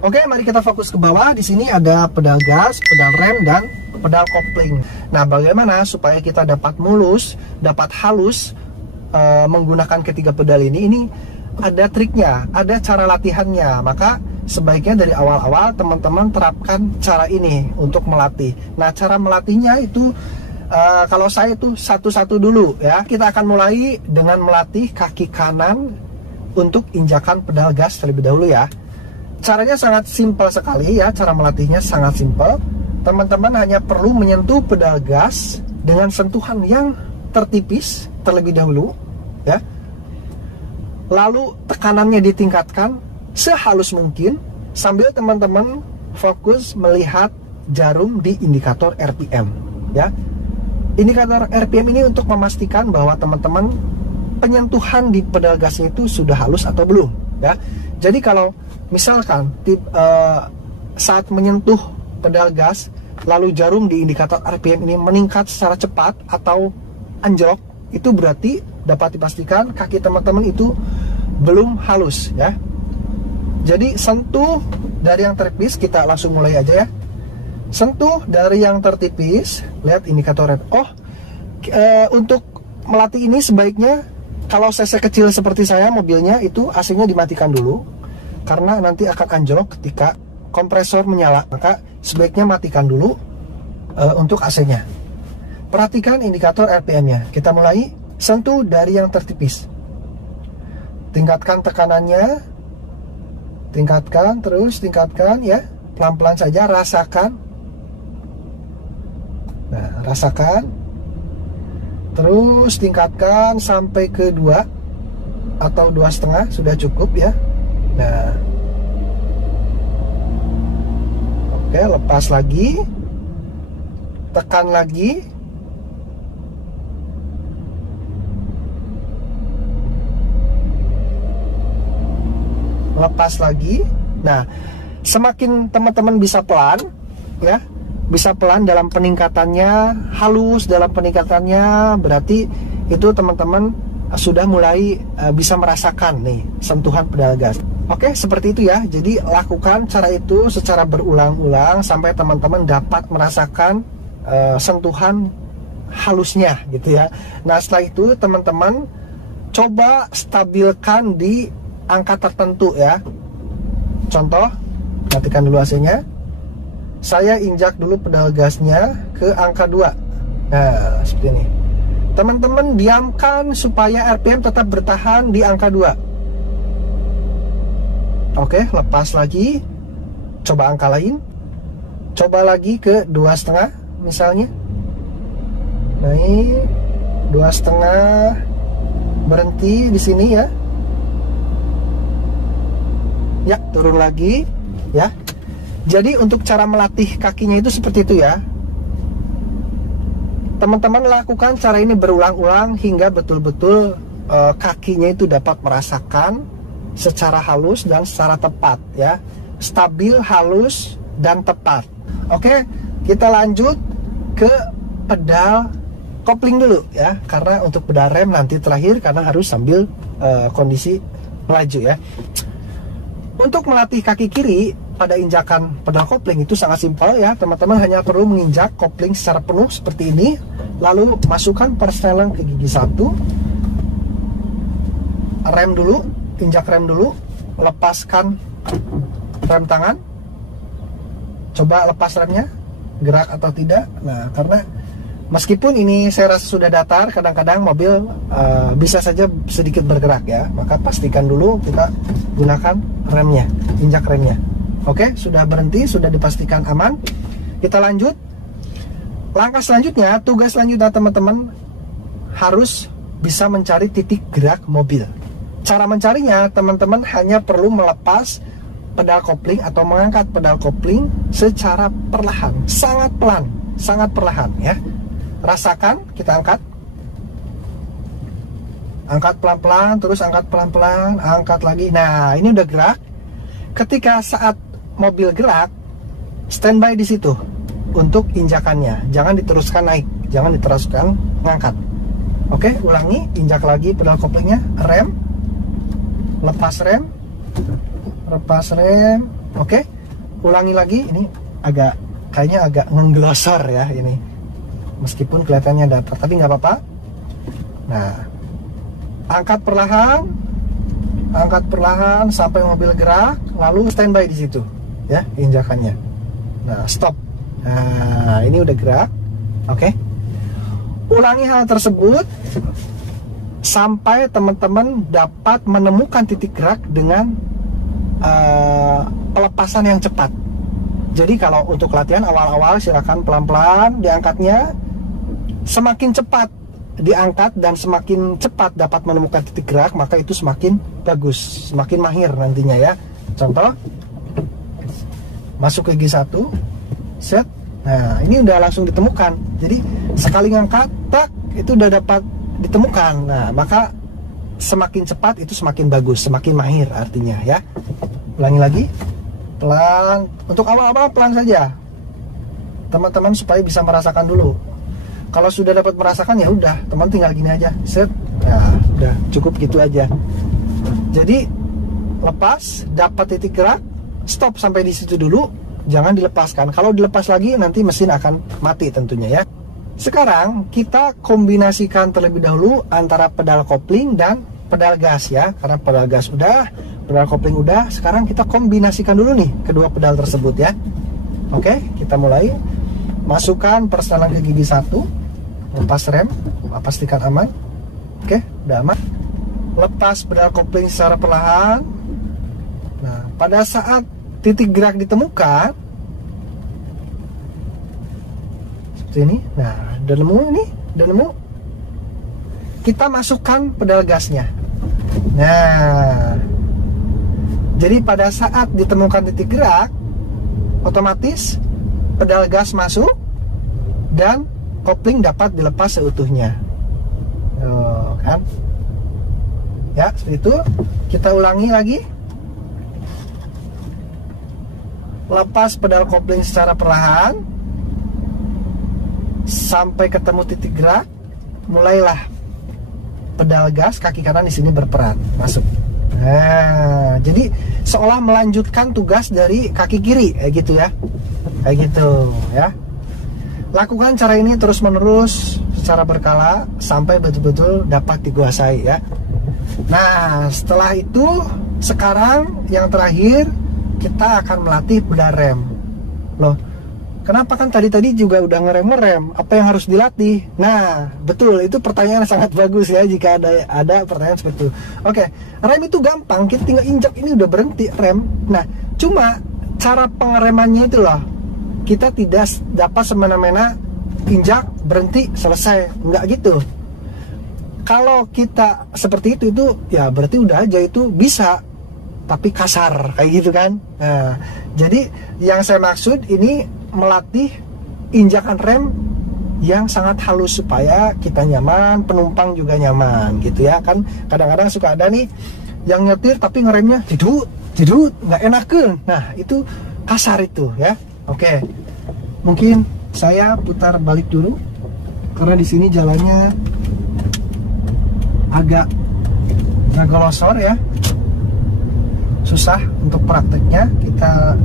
Oke, mari kita fokus ke bawah. Di sini ada pedal gas, pedal rem, dan pedal kopling. Nah, bagaimana supaya kita dapat mulus, dapat halus menggunakan ketiga pedal ini? Ini ada triknya, ada cara latihannya. Maka sebaiknya dari awal-awal teman-teman terapkan cara ini untuk melatih. Nah, cara melatihnya itu kalau saya itu satu-satu dulu ya. Kita akan mulai dengan melatih kaki kanan untuk injakan pedal gas terlebih dahulu ya. Caranya sangat simpel sekali ya, cara melatihnya sangat simpel. Teman-teman hanya perlu menyentuh pedal gas dengan sentuhan yang tertipis terlebih dahulu ya. Lalu tekanannya ditingkatkan sehalus mungkin sambil teman-teman fokus melihat jarum di indikator RPM ya. Indikator RPM ini untuk memastikan bahwa teman-teman penyentuhan di pedal gasnya itu sudah halus atau belum ya. Jadi kalau misalkan saat menyentuh pedal gas lalu jarum di indikator RPM ini meningkat secara cepat atau anjlok, itu berarti dapat dipastikan kaki teman-teman itu belum halus ya. Jadi sentuh dari yang tertipis, kita langsung mulai aja ya. Sentuh dari yang tertipis, lihat indikator RPM. Untuk melatih ini sebaiknya kalau cc kecil seperti saya mobilnya itu AC-nya dimatikan dulu, karena nanti akan anjlok ketika kompresor menyala. Maka sebaiknya matikan dulu untuk AC-nya. Perhatikan indikator RPM-nya. Kita mulai sentuh dari yang tertipis. Tingkatkan tekanannya. Tingkatkan, terus tingkatkan ya. Pelan-pelan saja, rasakan. Nah, rasakan. Terus tingkatkan sampai ke 2 atau 2,5 sudah cukup ya. Nah, oke, lepas lagi, tekan lagi, lepas lagi. Nah, semakin teman-teman bisa pelan ya, bisa pelan dalam peningkatannya, halus dalam peningkatannya, berarti itu teman-teman sudah mulai bisa merasakan nih sentuhan pedal gas. Oke, seperti itu ya. Jadi lakukan cara itu secara berulang-ulang sampai teman-teman dapat merasakan sentuhan halusnya gitu ya. Nah, setelah itu teman-teman coba stabilkan di angka tertentu ya. Contoh, matikan dulu AC-nya. Saya injak dulu pedal gasnya ke angka 2. Nah, seperti ini. Teman-teman diamkan supaya RPM tetap bertahan di angka 2. Oke, lepas lagi. Coba angka lain. Coba lagi ke 2,5 misalnya. Naik 2,5. Berhenti di sini ya. Ya, turun lagi ya. Jadi untuk cara melatih kakinya itu seperti itu ya. Teman-teman lakukan cara ini berulang-ulang hingga betul-betul kakinya itu dapat merasakan secara halus dan secara tepat ya. Stabil, halus, dan tepat. Oke, kita lanjut ke pedal kopling dulu ya. Karena untuk pedal rem nanti terakhir, karena harus sambil kondisi melaju ya. Untuk melatih kaki kiri pada injakan pedal kopling itu sangat simpel ya. Teman-teman hanya perlu menginjak kopling secara penuh seperti ini. Lalu masukkan persneling ke gigi 1. Rem dulu, injak rem dulu. Lepaskan rem tangan. Coba lepas remnya, gerak atau tidak. Nah, karena meskipun ini saya rasa sudah datar, kadang-kadang mobil bisa saja sedikit bergerak ya. Maka pastikan dulu kita gunakan remnya, injak remnya. Oke, sudah berhenti, sudah dipastikan aman. Kita lanjut. Langkah selanjutnya, tugas selanjutnya teman-teman harus bisa mencari titik gerak mobil. Cara mencarinya, teman-teman hanya perlu melepas pedal kopling atau mengangkat pedal kopling secara perlahan, sangat pelan, sangat perlahan ya. Rasakan, kita angkat. Angkat pelan-pelan, terus angkat pelan-pelan, angkat lagi. Nah, ini udah gerak. Ketika saat mobil gerak, standby di situ untuk injakannya. Jangan diteruskan naik, jangan diteruskan ngangkat. Oke, ulangi, injak lagi pedal koplingnya, rem, lepas rem, Oke, ulangi lagi. Ini kayaknya agak ngeglosor ya ini, meskipun kelihatannya datar, tapi nggak apa-apa. Nah, angkat perlahan sampai mobil gerak, lalu standby di situ ya injakannya. Nah, stop. Nah, ini udah gerak. Oke, ulangi hal tersebut sampai teman-teman dapat menemukan titik gerak dengan pelepasan yang cepat. Jadi kalau untuk latihan awal-awal silakan pelan-pelan diangkatnya. Semakin cepat diangkat dan semakin cepat dapat menemukan titik gerak, maka itu semakin bagus, semakin mahir nantinya ya. Contoh, masuk ke G1, set. Nah, ini udah langsung ditemukan. Jadi sekali ngangkat, tak, itu udah dapat ditemukan. Nah, maka semakin cepat itu semakin bagus, semakin mahir artinya ya. Ulangi lagi, pelan. Untuk awal-awal pelan saja, teman-teman, supaya bisa merasakan dulu. Kalau sudah dapat merasakan ya udah, teman tinggal gini aja, set. Ya udah cukup gitu aja. Jadi lepas, dapat titik gerak, stop sampai di situ dulu, jangan dilepaskan. Kalau dilepas lagi nanti mesin akan mati tentunya ya. Sekarang kita kombinasikan terlebih dahulu antara pedal kopling dan pedal gas ya. Karena pedal gas udah, pedal kopling udah, sekarang kita kombinasikan dulu nih kedua pedal tersebut ya. Oke, kita mulai. Masukkan persetelan ke gigi 1, lepas rem, pastikan aman. Oke, udah aman. Lepas pedal kopling secara perlahan. Nah, pada saat titik gerak ditemukan seperti ini, nah udah nemu ini, udah nemu, kita masukkan pedal gasnya. Nah, jadi pada saat ditemukan titik gerak, otomatis pedal gas masuk dan kopling dapat dilepas seutuhnya. Kan? Ya, seperti itu. Kita ulangi lagi. Lepas pedal kopling secara perlahan sampai ketemu titik gerak, mulailah pedal gas kaki kanan di sini berperan masuk. Nah, jadi seolah melanjutkan tugas dari kaki kiri, kayak gitu ya, kayak gitu ya. Lakukan cara ini terus menerus secara berkala sampai betul-betul dapat dikuasai ya. Nah, setelah itu sekarang yang terakhir kita akan melatih pedal rem. Loh, kenapa, kan tadi juga udah ngerem-ngerem, apa yang harus dilatih? Nah, betul, itu pertanyaan sangat bagus ya jika ada pertanyaan seperti itu. Oke, rem itu gampang, kita tinggal injak ini udah berhenti rem. Nah, cuma cara pengeremannya itu loh, kita tidak dapat semena-mena injak berhenti selesai, nggak gitu. Kalau kita seperti itu ya berarti udah aja itu bisa, tapi kasar kayak gitu kan. Nah, jadi yang saya maksud ini melatih injakan rem yang sangat halus supaya kita nyaman, penumpang juga nyaman gitu ya. Kan kadang-kadang suka ada nih yang nyetir tapi ngeremnya jedut nggak enak kan. Nah, itu kasar itu ya. Oke, mungkin saya putar balik dulu karena di sini jalannya agak ngelosor ya, susah untuk prakteknya. Kita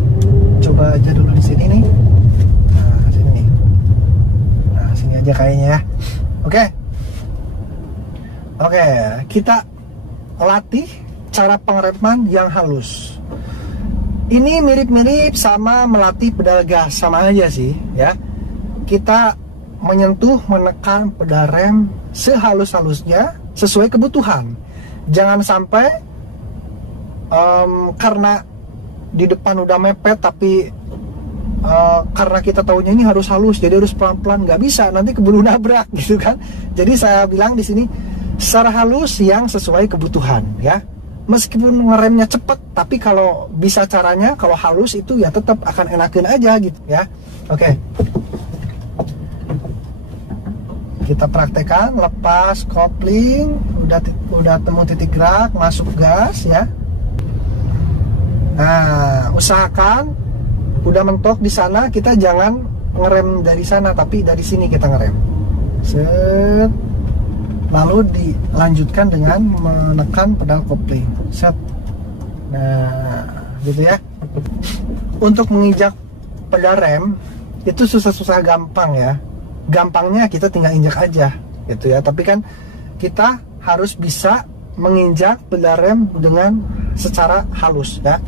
coba aja dulu di sini nih. Nah, sini nih. Nah, sini aja kayaknya ya. Oke, kita latih cara pengereman yang halus. Ini mirip-mirip sama melatih pedal gas, sama aja sih ya. Kita menyentuh, menekan pedal rem sehalus-halusnya sesuai kebutuhan. Jangan sampai karena di depan udah mepet tapi karena kita tahunya ini harus halus jadi harus pelan-pelan, nggak bisa, nanti keburu nabrak gitu kan. Jadi saya bilang di sini secara halus yang sesuai kebutuhan ya. Meskipun ngeremnya cepet, tapi kalau bisa caranya kalau halus itu ya tetap akan enakin aja gitu ya. Oke, kita praktekkan. Lepas kopling, udah temu titik gerak, masuk gas ya. Nah, usahakan udah mentok di sana, kita jangan ngerem dari sana, tapi dari sini kita ngerem. Set. Lalu dilanjutkan dengan menekan pedal kopling. Set. Nah, gitu ya. Untuk menginjak pedal rem itu susah-susah gampang ya. Gampangnya kita tinggal injak aja gitu ya. Tapi kan kita harus bisa menginjak pedal rem dengan secara halus ya.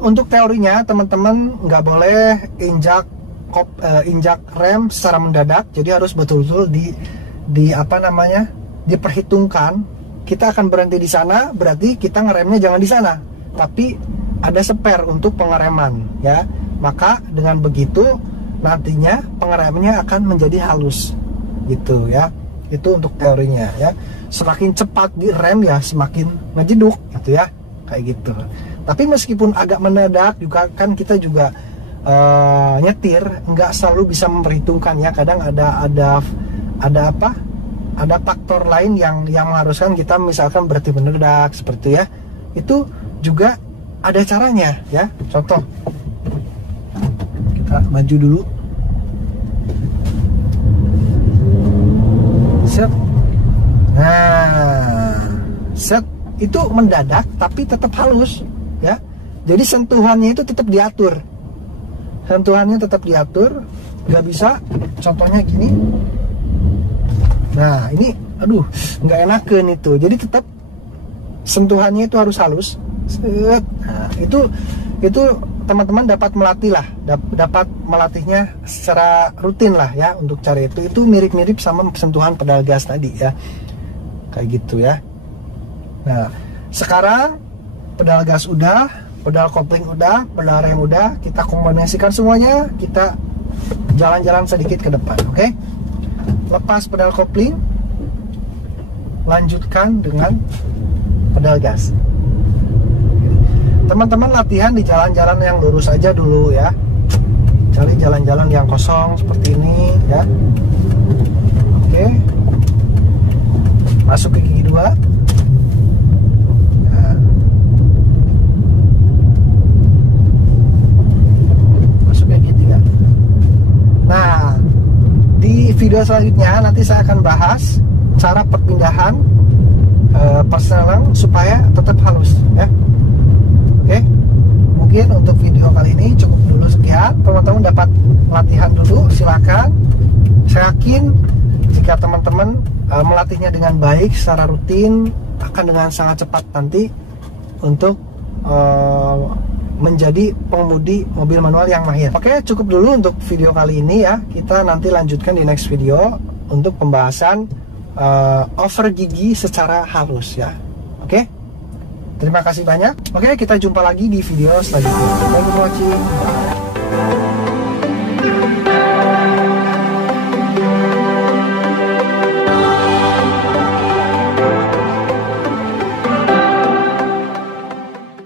Untuk teorinya teman-teman nggak boleh injak rem secara mendadak. Jadi harus betul-betul diperhitungkan. Kita akan berhenti di sana, berarti kita ngeremnya jangan di sana, tapi ada spare untuk pengereman ya. Maka dengan begitu nantinya pengeremnya akan menjadi halus gitu ya. Itu untuk teorinya ya. Semakin cepat direm ya semakin ngejeduk gitu ya, kayak gitu. Tapi meskipun agak mendadak juga kan kita juga nyetir nggak selalu bisa memperhitungkan ya. Kadang ada faktor lain yang mengharuskan kita misalkan berhenti mendadak seperti ya. Itu juga ada caranya ya. Contoh, kita maju dulu, set. Nah, set itu mendadak tapi tetap halus ya. Jadi sentuhannya itu tetap diatur, nggak bisa. Contohnya gini. Nah ini, aduh, nggak enakan itu. Jadi tetap sentuhannya itu harus halus. Set. Nah, itu teman-teman dapat melatih lah, dapat melatihnya secara rutin lah ya untuk cara itu. Itu mirip-mirip sama sentuhan pedal gas tadi ya, kayak gitu ya. Nah sekarang pedal gas udah, pedal kopling udah, pedal rem udah, kita kombinasikan semuanya, kita jalan-jalan sedikit ke depan, oke? Lepas pedal kopling, lanjutkan dengan pedal gas. Teman-teman latihan di jalan-jalan yang lurus aja dulu ya. Cari jalan-jalan yang kosong seperti ini ya. Oke. Masuk ke gigi 2. Nah. Masuk ke gigi 3. Nah, di video selanjutnya nanti saya akan bahas cara perpindahan perselang supaya tetap halus ya. Oke, mungkin untuk video kali ini cukup dulu sekian. Teman-teman dapat latihan dulu, silakan. Saya yakin jika teman-teman melatihnya dengan baik secara rutin akan dengan sangat cepat nanti untuk menjadi pengemudi mobil manual yang mahir. Oke, cukup dulu untuk video kali ini ya. Kita nanti lanjutkan di next video untuk pembahasan over gigi secara halus ya. Oke, terima kasih banyak. Oke, kita jumpa lagi di video selanjutnya. Thank you for watching. Bye.